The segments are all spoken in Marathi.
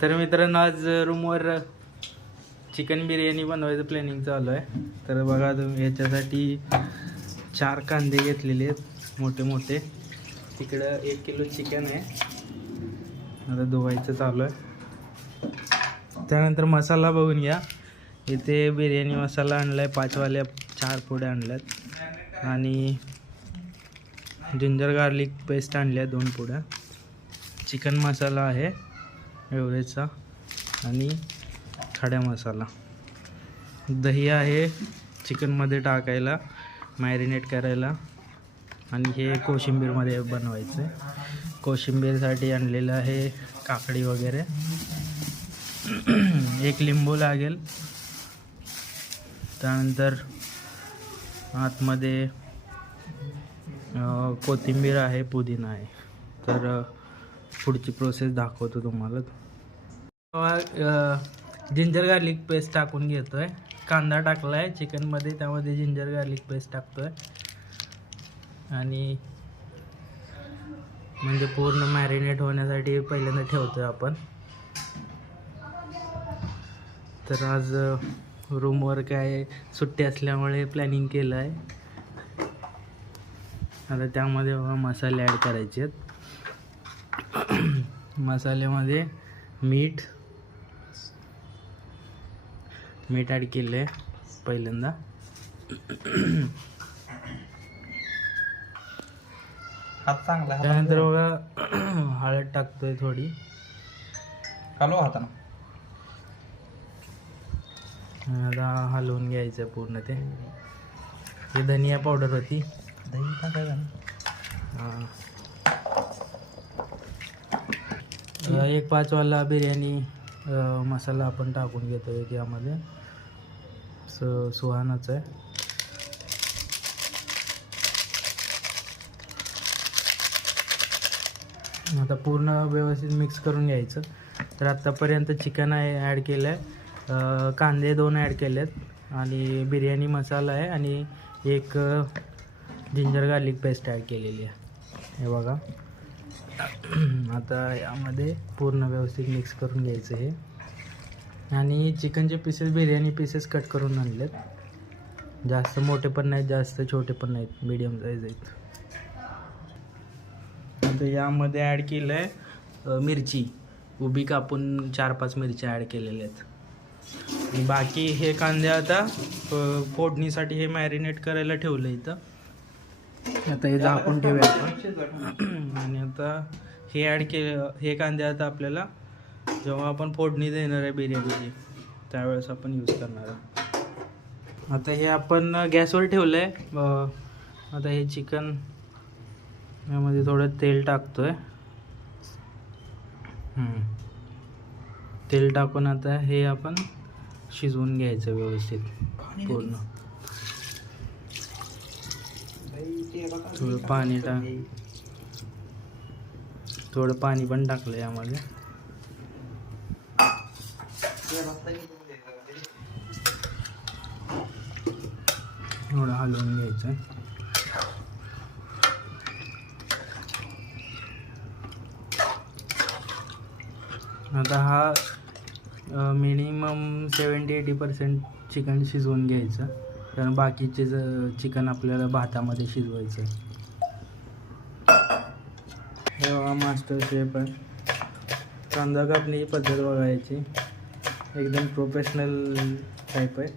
तर मित्रांनो आज रूमवर चिकन बिर्याणी बनवायचं प्लॅनिंग चालू आहे. तर बघा तुम्ही याच्यासाठी 4 कांदे घेतलेले आहेत मोठे मोठे. तिकडं 1 किलो चिकन आहे, आता धुवायचं चालू आहे. त्यानंतर मसाला बघून घ्या. इथे बिर्याणी मसाला आणला आहे 5 वाल्या 4 पुड्या आणल्यात आणि जिंजर गार्लिक पेस्ट आणल्या 2 पुड्या. चिकन मसाला आहे एवढेचा आणि खडा मसाला. दही आहे चिकनमध्ये टाकायला, मॅरिनेट करायला. आणि हे कोशिंबीरमध्ये बनवायचं आहे. कोशिंबीरसाठी आणलेलं आहे काकडी वगैरे. 1 लिंबू लागेल. त्यानंतर आतमध्ये कोथिंबीर आहे, पुदिना आहे. तर पुढची प्रोसेस दाखवतो तुम्हाला. जिंजर गार्लिक पेस्ट टाकून घेतोय. कांदा टाकला आहे चिकनमध्ये, त्यामध्ये जिंजर गार्लिक पेस्ट टाकतोय आणि म्हणजे पूर्ण मॅरिनेट होण्यासाठी पहिल्यांदा ठेवतोय आपण. तर आज रूमवर काय सुट्टी असल्यामुळे प्लॅनिंग केलं आहे. आता त्यामध्ये मसाले ॲड करायचे आहेत. मसाल्यामध्ये मीठ ॲड केलं आहे पहिल्यांदा. हात चांगला. त्यानंतर बघा हळद टाकतोय थोडी. हलव हातानं. आता हलवून घ्यायचं पूर्ण. ते धनिया पावडर होती. दही टाकायचं. एक 5 वाला बिर्याणी मसाला आपण टाकून घेतो यामध्ये. सुहानाच आहे. आता पूर्ण व्यवस्थित मिक्स करून घ्यायचं. तर आत्तापर्यंत चिकन आहे ॲड केलं आहे, कांदे 2 ॲड केलेत आणि बिर्याणी मसाला आहे आणि 1 जिंजर गार्लिक पेस्ट ॲड केलेली आहे. हे बघा. आता यामध्ये पूर्ण व्यवस्थित मिक्स करून घ्यायचं हे. आणि चिकनचे पीसेस बिर्याणी पीसेस कट करून आणलेत. जास्त मोठे पण नाहीत, जास्त छोटे पण नाहीत, मीडियम साईज आहेत. आता यामध्ये ॲड केलं आहे मिरची उभी कापून 4-5 मिरच्या ॲड केलेल्या आहेत. आणि बाकी हे कांदे आता फोडणीसाठी हे मॅरिनेट करायला ठेवलं इथं. आता हे झाकून ठेवूया आपण. आणि आता हे ॲड केलं हे कांदे आता आपल्याला जेव्हा आपण फोडणी देणार आहे बिर्याणीची त्यावेळेस आपण यूज करणार आहे. आता हे आपण गॅसवर ठेवलं आहे. आता हे चिकन यामध्ये थोडं तेल टाकतोय. तेल टाकून आता हे आपण शिजवून घ्यायचं व्यवस्थित पूर्ण. थोडं पाणी पण टाकलं यामध्ये. थोडं हलवून घ्यायचं. आता हा मिनिमम 70-80% चिकन शिजवून घ्यायचं, कारण बाकीचे चिकन आपल्याला भातामध्ये शिजवायचं. हे बघा मास्टर शेफ आहे. कांदा कापण्याची पद्धत बघायची, एकदम प्रोफेशनल टाईप आहे.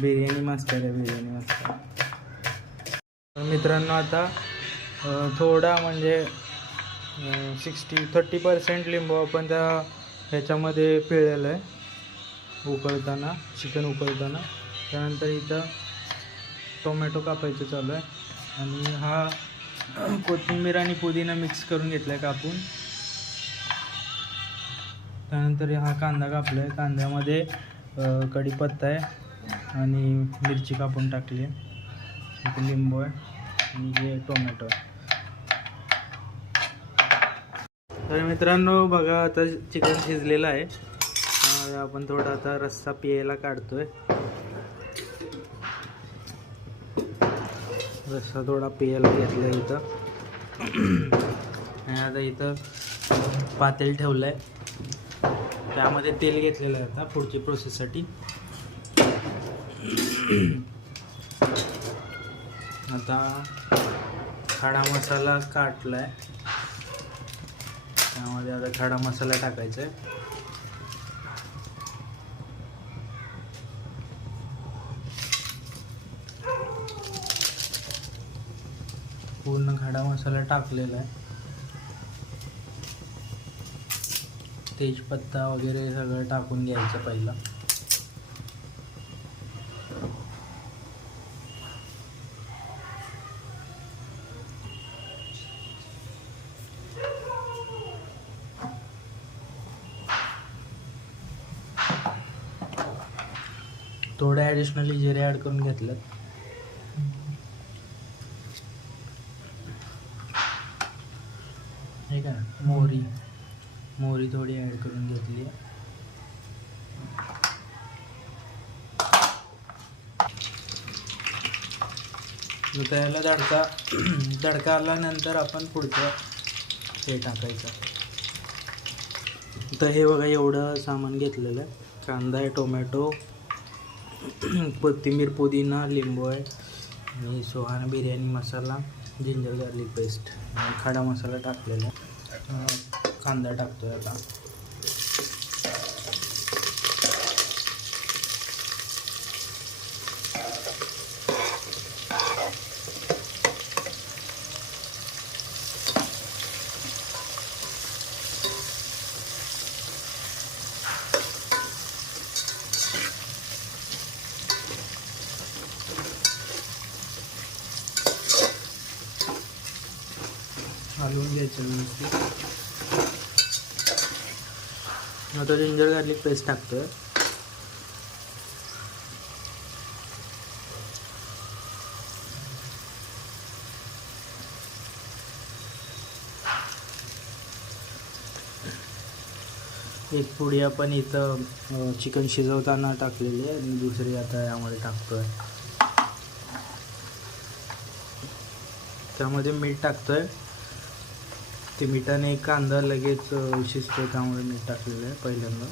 बिर्याणी मास्टर आहे, बिर्याणी मास्टर. मित्रांनो आता थोडा म्हणजे 30% लिंबू आपण ह्याच्यामध्ये पिळलेलं आहे उकळताना, चिकन उकळताना. त्यानंतर इथं टोमॅटो कापायचं चालू आहे आणि हा कोथिंबीर आणि पुदिना मिक्स करून घेतला आहे कापून. त्यानंतर हा कांदा कापला आहे. कांद्यामध्ये कढीपत्ता आहे आणि मिरची कापून टाकली आहे. इथे लिंबू आहे आणि हे टोमॅटो आहे. तर मित्रांनो बघा आता चिकन शिजलेलं आहे. आपण थोडा आता रस्सा पियायला काढतोय. रस्सा थोडा पेयाला घेतला इथं. आणि आता इथं पातेल ठेवलं आहे, त्यामध्ये तेल घेतलेलं आहे आता पुढची प्रोसेससाठी. आता खडा मसाला काटला आहे, त्यामध्ये आता खडा मसाला टाकायचा आहे. पूर्ण खडा मसाला टाकलेला आहे. तेजपत्ता वगैरे सगळं टाकून घ्यायचं पहिला. थोडे ॲडिशनली जिरे ॲड करून घेतलेत. हे का मोहरी थोडी ॲड करून घेतली. त्याला तडका आल्यानंतर आपण पुढचं हे टाकायचं. तर हे बघा एवढं सामान घेतलेलं आहे. कांदा आहे, टोमॅटो, कोथिंबीर, पुदिना, लिंबू आहे आणि सुहाना बिर्याणी मसाला, जिंजर गार्लिक पेस्ट आणि खडा मसाला टाकलेला. कांदा टाकतोय आता. हलवून घ्यायचं व्यवस्थित. आता जिंजर गार्लिक पेस्ट टाकतोय. एक पुडी आपण इथं चिकन शिजवताना टाकलेली आहे आणि दुसरी आता यामध्ये टाकतोय. त्यामध्ये मीठ टाकतोय. ते मिठाने कांदा लगेच शिजतो, त्यामुळे मीठ टाकलेलं आहे पहिल्यांदा.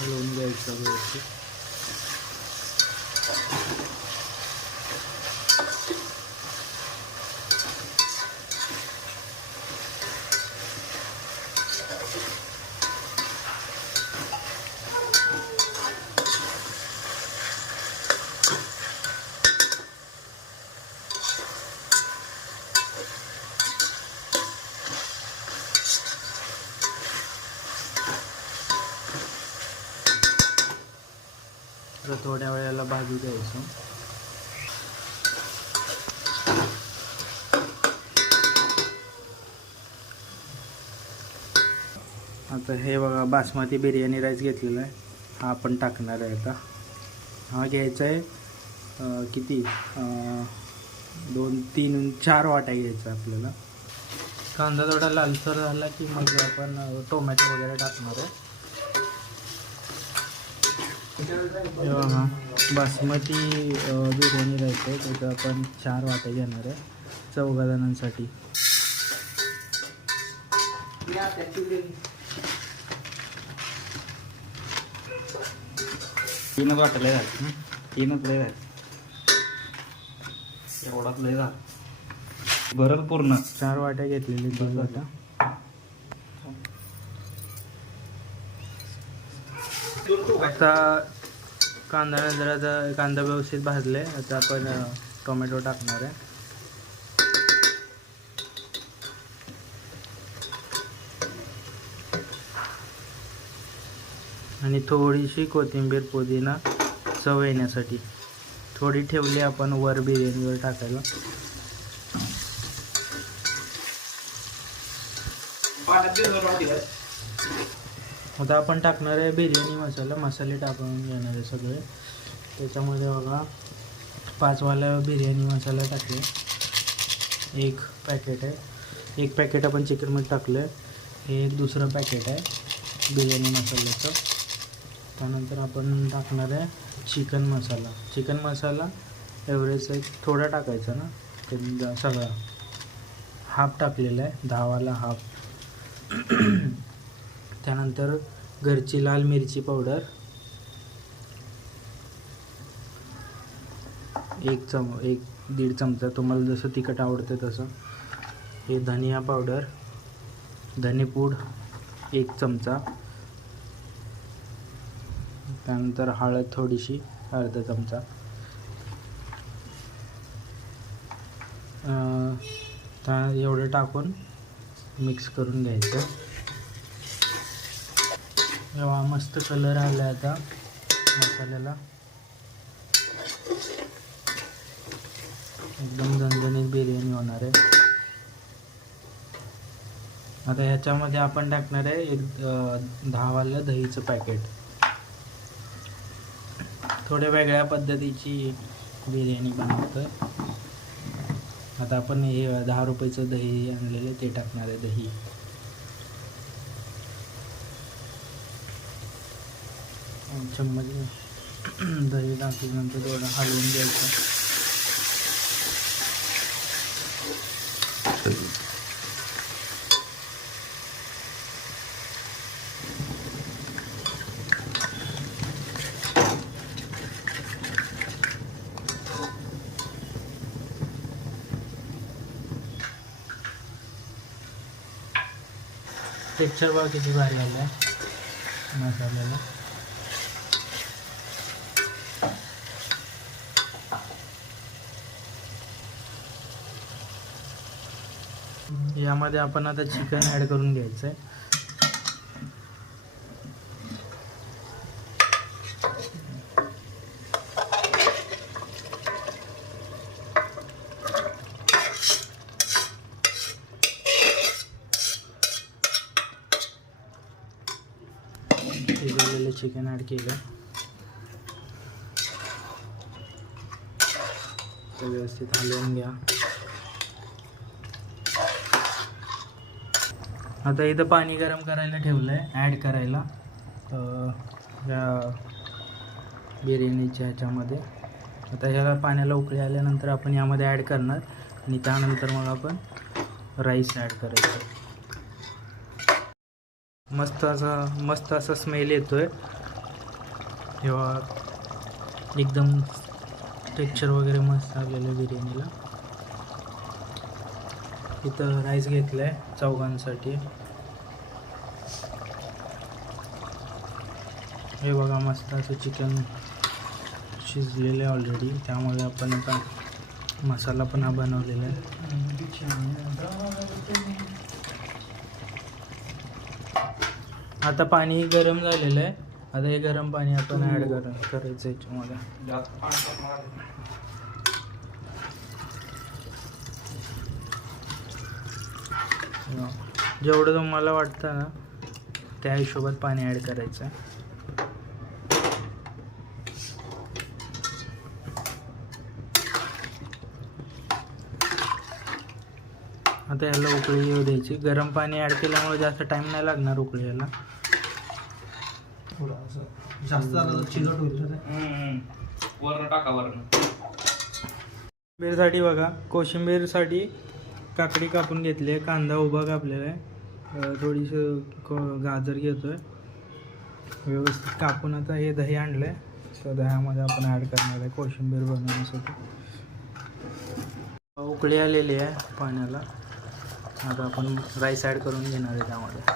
हलवून घ्यायचं व्यवस्थित. तर थोड्या वेळाला भाजू द्यायचं. आता हे बघा बासमती बिर्याणी राईस घेतलेला आहे, हा आपण टाकणार आहे आता. हा घ्यायचा आहे किती 2, 3, 4 वाट्या घ्यायचा आपल्याला. कांदा थोडा लालसर झाला की मग आपण टोमॅटो वगैरे टाकणार आहे. हा बासमती बिर्याणी राईस आहे, त्याचं आपण 4 वाट्या घेणार आहे 4 जणांसाठी. तीनच वाटलं झालं. तीनच लय झालं. एवढाच लय झालं. बरं पूर्ण 4 वाट्या घेतलेली 2 वाट्या. आता कांदा व्यवस्थित भाजले. आता आपण टोमॅटो टाकणार आहे. आणि थोडीशी कोथिंबीर, पुदिना चव येण्यासाठी थोडी ठेवली आपण वर बिर्याणीवर टाकायला. आता आपण टाकणार आहे बिर्याणी मसाले टाकून घेणार आहे सगळे. त्याच्यामध्ये बघा 5 वाला बिर्याणी मसाला टाकले, 1 पॅकेट आहे. 1 पॅकेट आपण चिकन मीठ टाकलं आहे. हे एक दुसरं पॅकेट आहे बिर्याणी मसाल्याचं. त्यानंतर आपण टाकणार आहे चिकन मसाला एव्हरेस्ट एक थोडा टाकायचा ना, ते सगळा हाफ टाकलेला आहे, 10 वाला हाफ. त्यानंतर घरची लाल मिरची पावडर 1-1.5 चमचा, तुम्हाला जसं तिखट आवडतं तसं. हे धनिया पावडर, धनेपूड 1 चमचा. त्यानंतर हळद थोडीशी, अर्धा चमचा. एवढं टाकून मिक्स करून घ्यायचं. एवढा मस्त कलर आला आता मसाल्याला, एकदम झणझणीत बिर्याणी होणार आहे. आता ह्याच्यामध्ये आपण टाकणार आहे एक 10 वालं दहीचं पॅकेट. थोड्या वेगळ्या पद्धतीची बिर्याणी बनवतोय. आता आपण हे 10 रुपयाचं दही आणलेलं ते टाकणार आहे. दही चम्मच दही टाकल्यानंतर थोडं हलवून घ्यायचं. टेक्स्चर बघा किती भारी आलं आहे मसाल्याला. यामध्ये आपण आता चिकन ॲड करून घ्यायचं आहे. शिजवलेलं चिकन ॲड केलं, तर व्यवस्थित हलवून घ्या. आता इथं पाणी गरम करायला ठेवलं आहे, ॲड करायला या बिर्याणीच्या ह्याच्यामध्ये. आता ह्याला पाण्याला उकळी आल्यानंतर आपण यामध्ये ॲड करणार आणि त्यानंतर मग आपण राईस ॲड करायचं. मस्त असा स्मेल येतोय. तेव्हा एकदम टेक्स्चर वगैरे मस्त आलेलं बिर्याणीला. इथं राईस घेतलं आहे चौघांसाठी. हे बघा मस्त असं चिकन शिजलेलं आहे ऑलरेडी, त्यामुळे आपण आता मसाला पण हा बनवलेला आहे. आता पाणी गरम झालेलं आहे. आता हे गरम पाणी आपण ॲड करायचं याच्यामध्ये. जेवढं तुम्हाला वाटतं ना त्या हिशोबात पाणी ॲड करायचं आहे. आता ह्याला उकळी येऊ द्यायची. गरम पाणी ॲड केल्यामुळे जास्त टाईम नाही लागणार उकळी याला. थोडं जास्त झालं तर चिकट होईल. वरण टाका वरण. कोशिंबीरसाठी बघा, कोशिंबीरसाठी काकडी कापून घेतली आहे, कांदा उभा कापलेला आहे, थोडीशी गाजर घेतो आहे व्यवस्थित कापून. आता हे दही आणलं आहे, तर दह्यामध्ये आपण ॲड करणार आहे कोशिंबीर बनवण्यासाठी. उकळी आलेली आहे पाण्याला. आता आपण राईस ॲड करून घेणार आहे त्यामध्ये.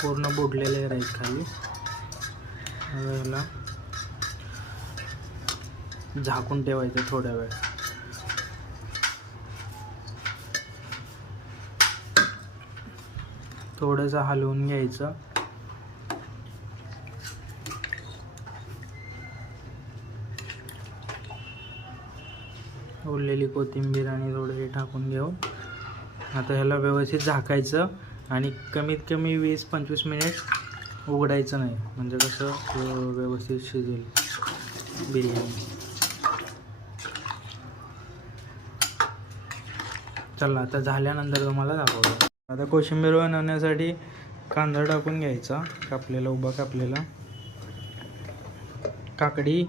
पूर्ण बुडलेले आहे राईस खाली. याला झाकून ठेवायचं थोड्या वेळ. थोडंसं हलवून घ्यायचं. उरलेली कोथिंबीर आणि थोडं हे टाकून घेऊन आता ह्याला व्यवस्थित झाकायचं आणि कमीत कमी 20-25 मिनिट उघडायचं नाही, म्हणजे कसं व्यवस्थित शिजेल बिर्याणी. चला आता झाल्यानंतर तुम्हाला दाखवतो. आता कोशिंबीर बनवण्यासाठी कांदा टाकून घ्यायचा, कापलेला, उभा कापलेला. काकडी,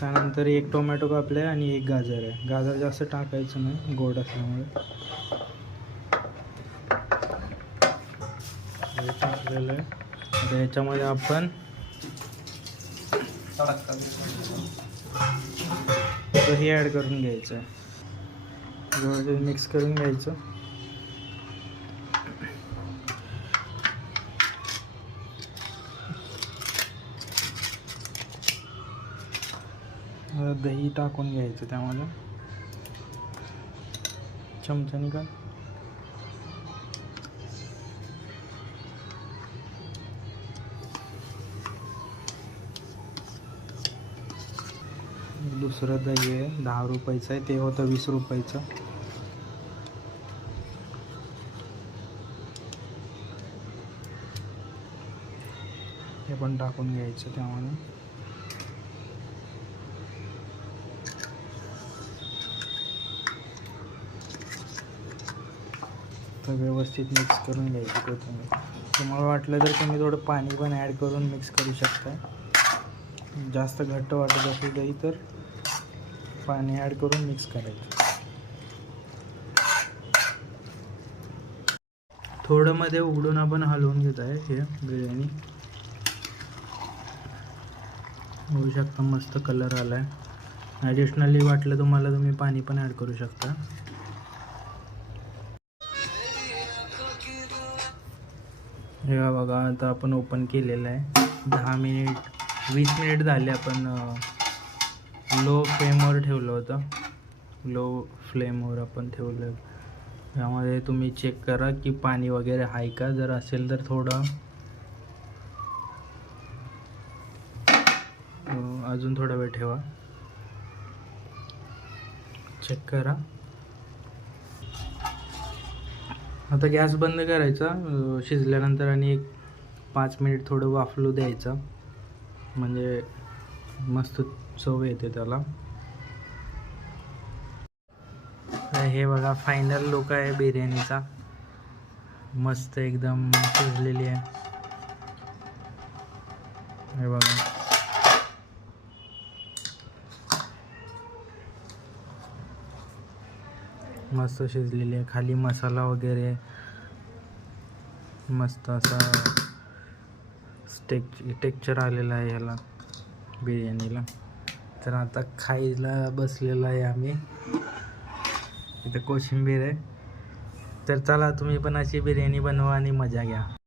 त्यानंतर एक टोमॅटो कापला आहे आणि एक गाजर आहे. गाजर जास्त टाकायचं नाही, गोड असल्यामुळे. हे टाकलेलं आहे. आता याच्यामध्ये आपण हे ॲड करून घ्यायचं आहे. व्यवस्थित मिक्स करून घ्यायचं. दही टाकून घ्यायचं त्यामध्ये, चमच्याने का. दुसरं दही आहे, 10 रुपयाचं आहे, ते होतं 20 रुपयाचं. ते पण टाकून घ्यायचं त्यामध्ये. तर व्यवस्थित मिक्स करून घ्यायची कोथिंबीर. तुम्हाला वाटलं तर तुम्ही थोडं पाणी पण ॲड करून मिक्स करू शकता. जास्त घट्ट वाटत असेल दही तर पाणी ॲड करून मिक्स करायचं. थोडं मध्ये उघडून आपण हलवून घेत आहे. हे बिर्याणी होऊ शकता, मस्त कलर आला आहे. ॲडिशनली वाटलं तुम्हाला तुम्ही पाणी पण ॲड करू शकता. हे बघा, आता आपण ओपन केलेलं आहे. 10 मिनिट 20 मिनिट झाले. आपण लो फ्लेमवर ठेवलं होतं. लो फ्लेमवर आपण ठेवलं. यामध्ये तुम्ही चेक करा की पाणी वगैरे आहे का. जर असेल तर थोडं अजून थोडा वेळ ठेवा. चेक करा. आता गॅस बंद करायचा शिजल्यानंतर आणि एक 5 मिनिट थोडं वाफलू द्यायचं, म्हणजे मस्त चव येते त्याला. हे बघा, फायनल लुक आहे बिर्याणीचा. मस्त एकदम शिजलेली आहे. हे बघा, मस्त शिजलेली आहे. खाली मसाला वगैरे मस्त असा टेक्चर आलेला आहे ह्याला बिर्याणीला. तर आता खायला बसलेलं आहे आम्ही. इथं कोशिंबीर आहे. तर चला, तुम्ही पण अशी बिर्याणी बनवा आणि मजा घ्या.